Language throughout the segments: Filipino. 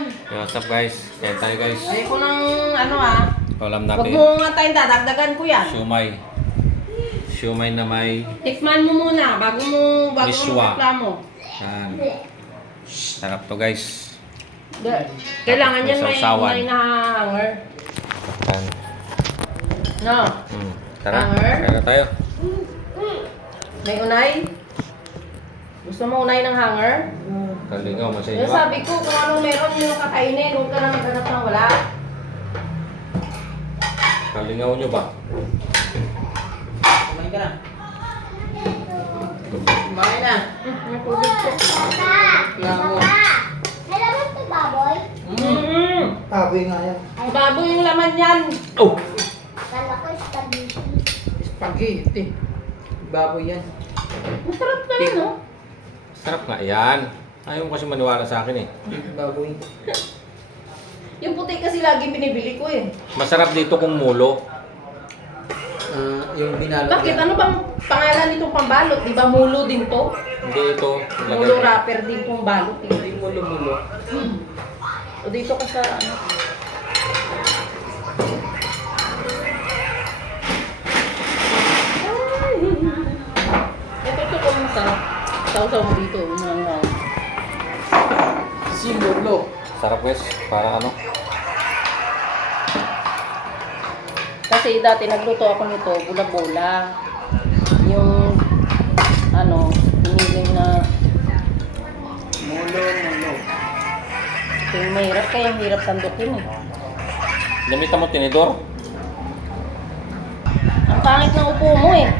Yo, what's up guys? Kaya tayo guys. Ay ko ng Ulam Huwag natin. mo nga tayong dadagdagan ko yan. Siumay. Siumay na may Tikman mo muna bago mo Miswa. reklamo. yan. Sarap to guys. Kailangan May yan sausawan. may hanger. Yan. No? Tara, Hanger? kaya na tayo. May unay? Gusto mo unay ng hanger? Kalingaw mo sa inyo. Yung sabi ko kung anong meron yung kakainin, huwag ka na maghanap ng wala. Kalingaw nyo ba? Kumain ka na. Kumain na. May tubig ko. Lamo. May laman to baboy? Baboy nga yan. Baboy yung laman yan. Oh! Kala ko spaghetti. Spaghetti. Baboy yan. Masarap na yun, no? Sarap nga yan. Ayaw mo kasi maniwala sa akin eh. Baboy. Yung puti kasi lagi binibili ko eh. Masarap dito kung mulo. Yung binalot Bakit? Ano bang pangalan nitong pambalot? Di ba mulo din to? Hindi ito. Mulo wrapper din pong balot. Eh. Hindi mulo-mulo. O dito ka sa ano. Ito kung masarap. Sausaw mo dito. Simulo. Sarap guys. Para ano? Kasi dati nagluto ako nito, bula-bula. Yung ano, hiniling na Mulo-mulo. ito yung mahirap kaya hirap sandukin eh. Gamitan mo tinidor. Ang pangit ng upo mo eh.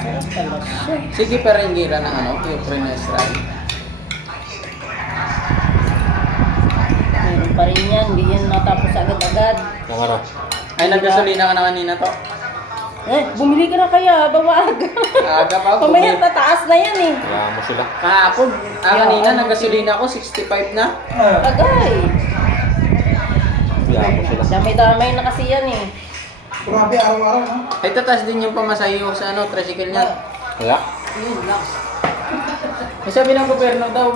Sarap pala siya. Sige, perenggira ng ano, yung prenesral. Meron pa rin yan, hindi yan natapos agad-agad. Yung ano? Ay, naggasolina ka na kanina to. Bumili ka na kaya, bawag. Aga pa ako. Pamaya tataas na yan eh. Kaya mo sila. Kahapon, kanina naggasolina ako, 65 na. Agay. Kaya mo sila. Damay-damay na kasi yan eh. Grabe, araw-araw, no? Ay, tataas din yung pamasayo sa ano, tricycle niya. Kaya? Yun lang. May sabi ng gobyerno daw,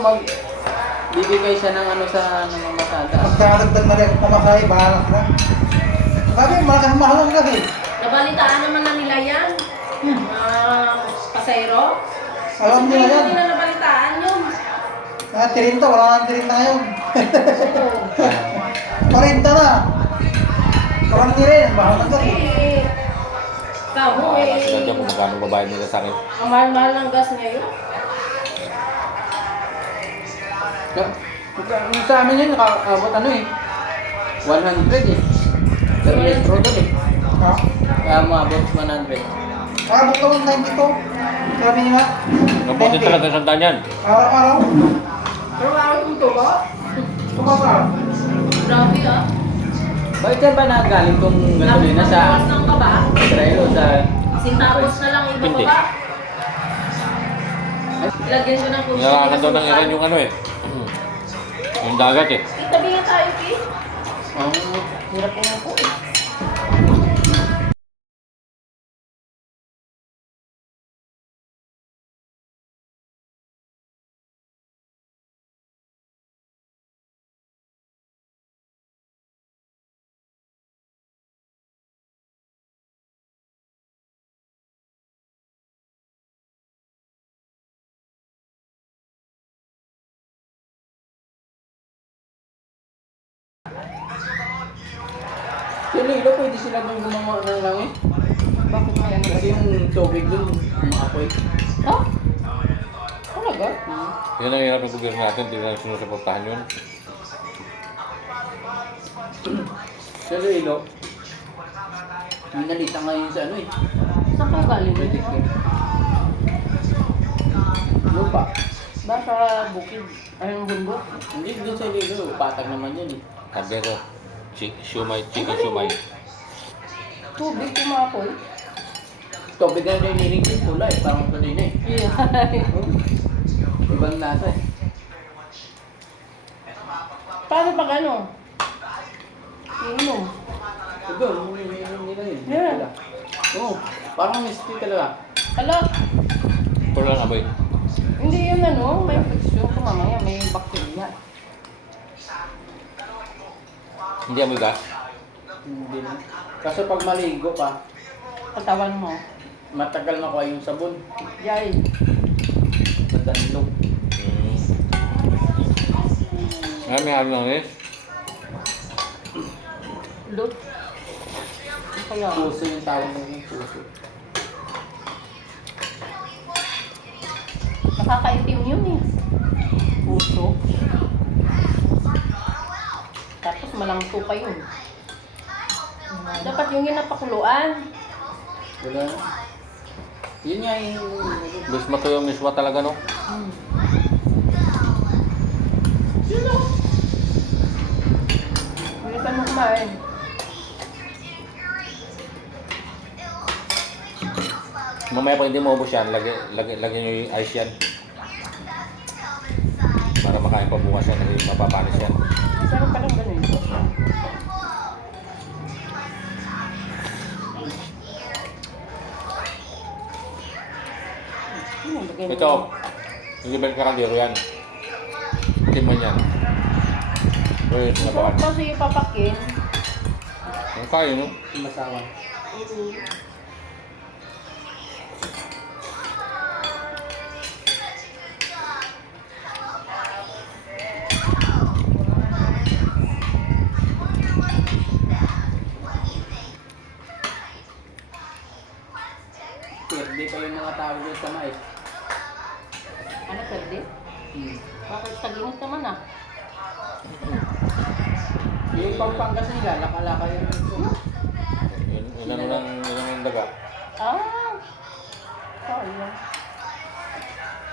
bibigay siya ng ano sa ano, ng masada. Pagkakadagdag na rin ang pamasahe, bahala ka na. Sabi, malakas mahal lang kasi. Nabalitaan naman na nila yan. Pasayro. Alam Kasi nila yan. hindi na nabalitaan yun. Tirinta, wala nang tirinta ngayon. Oo. 40 na. Parang hindi rin, mahal lang kasi. Eh, Kamo Wala sila eh. dyan kung magkano babayad nila sa akin. Ang mahal-mahal ng gas ngayon. Sa amin yun, nakakabot ano eh. 100 eh. Per litro doon eh. Ha? Kaya maabot 100. Abot ka ng 92. Sabi niya nga. Nabuti talaga sa daan yan. Araw-araw. Pero bakit mo ito ba? Kumasa. Grabe ah. Bakit yan ba nagaling tong gasolina sa Tapos ng ka ba? Israel o sa... Sintapos na lang iba Hindi. pa ba? Lagyan ko ng kusin. Nilakan daw ng Iran yung ano eh. Yung dagat eh. Itabi nga tayo, Ki. Oh, Hirap ko nga po eh. sa Lilo, pwede sila doon gumawa ng langit. Bakit nga yan? Kasi yung tubig doon, umaapoy. Ha? Talaga? Yan ang hirap ng gobyerno natin. Hindi na sinusuportahan yun. Sa Lilo, may nalita ngayon sa ano eh. Saan kayo galing? Pwede ko. Lupa. Ba sa bukid? Ayong bundok? Hindi doon sa Lilo, patag naman yan eh. Sabi ko, siumay, chicken siumay. Tubig kumapoy? Tubig na nilinig din pula eh, parang kanina eh. Yeah. Ibang lasa eh. Paano pag ano? Iinom. Siguro, nila yun. Yeah. Oo, parang misty talaga. Hala, Puro lang amoy. hindi yun ano, may infection ko mamaya, may bacteria. Hindi amoy gas. Hindi na. Kaso pag maligo ka, Katawan mo. matagal makuha yung sabon. Yay. Madanlog. May ano eh. Lut. Ano kaya? Puso yung tawag mo yung puso. Nakakaitim yun eh. Puso. Tapos malangto pa yun. Dapat yung ginapakuluan. Wala na. Yun nga yung... Misma to yung miswa talaga, no? Yun o. Bilisan mo kumain. Mamaya pag hindi maubos yan, lagyan nyo yung ice yan. Para makain pa bukas yan, hindi mapapanis yan. Masarap pa lang ganun. Ito, hindi ba kakaldero yan? Timan yan. Uy, Masarap nabakan. kasi ipapakin. Ang kaya, no? Masawa. Pwede pa yung mga tao doon sa mais. Ano pwede? Bakit tag-init naman ah? Yung pampangas nila, laka-laka yun. Ilan ng daga. Ah! Sayang.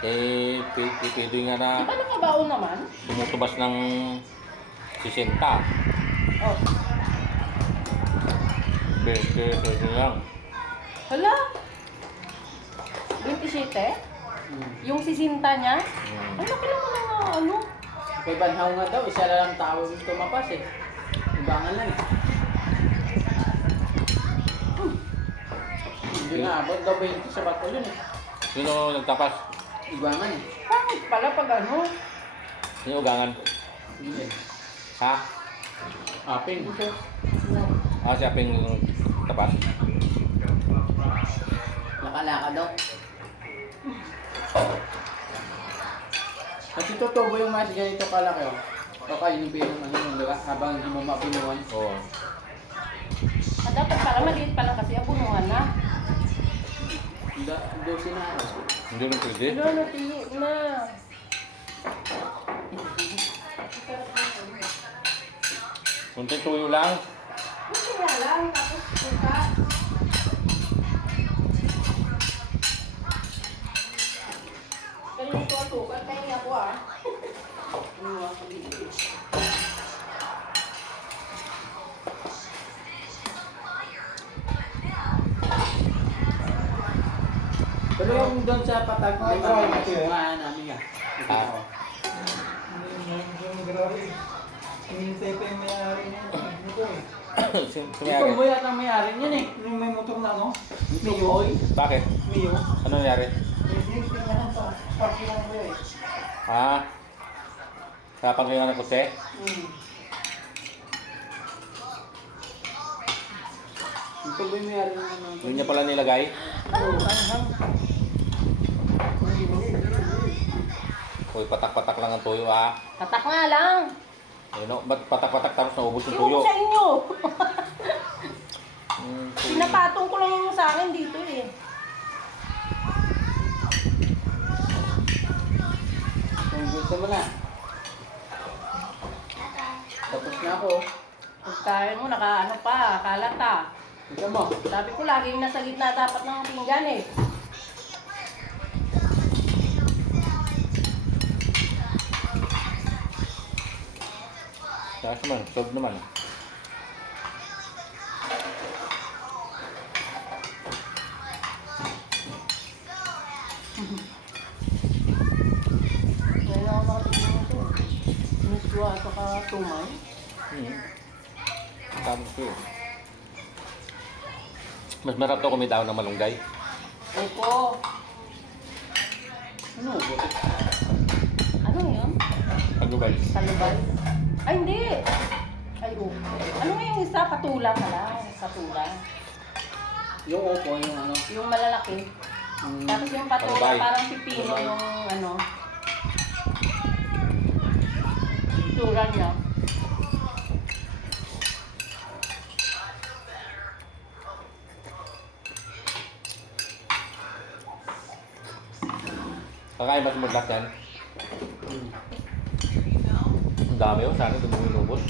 Eh, pipidoy nga na Di ba nakabaon naman? tumutubas ng 60. Oh. 20 lang. Hala! 27? Yung sisinta niya? Ano ka naman ang ano? Kay Banhaw nga daw, isa na lang tao yung tumapas eh. Ibangan lang eh. Hindi na abot daw 20 sa bato yun eh. Sino nagtapas? Ibangan eh. Pangit pala pag ano? Sino ugangan? Hindi. Ha? Aping. Ah, si Aping yung tapas. Laka-laka daw. Kasi tutubo yung mais ganito kalaki oh. O kayo yung pinong ano yung diba? Habang hindi mo mapinuwan. Oo. Ah, dapat pala maliit pa lang kasi abunuhan na. Dosi na ano. Hindi rin pwede. Ano, natuyo na. Kunting tuyo lang. Hindi nga lang, tapos suka. Ganun ito ang suka, kaya ako ah. Ano ako dito? Pero yung doon sa patag, Ay, di ba? ito yun. Mga namin nga. Ah. Yung grabe. Hinihintay pa yung may-ari niya. Ito eh. Sino Ito nangyari? mo yata may-ari niyan eh. Yung may motor na ano? Mio. Bakit? Mio. Ano nangyari? Hinihintay na lang sa parking lang ko eh. Ha? Sa paglingan ng kutse? Ito ba yung may-ari niyan? Hindi niya pala nilagay? Uy, patak-patak lang ang tuyo, ha? Katak nga lang. You know, ba't patak-patak tapos naubos yung Yung tuyo? sa inyo. Tuyo. Pinapatong ko lang yung sa akin dito eh. Kung gusto mo na. Tapos na ako. Pagkain mo, ano pa, kalat ah. Gusto mo? Sabi ko, laging nasa gitna dapat ng pinggan eh. Taas naman, solve naman. Ngayon ako nakatikin mo ito. Miswa at saka tumay. Tapos ko yun. Mas marap to kung may daon ng malunggay. Opo. Ano ba? Ano yun? Pagubay. Talubay? Ay, hindi. Ay, opo. Ano nga yung isa? Patula pala. Patula. Yung opo, yung ano. Yung malalaki. Tapos yung patula, Talubay. parang pipino Talubay. yung ano. Itsura niya. Kakain ba sumudlak yan? Ang dami yun. Sana doon mo inubos.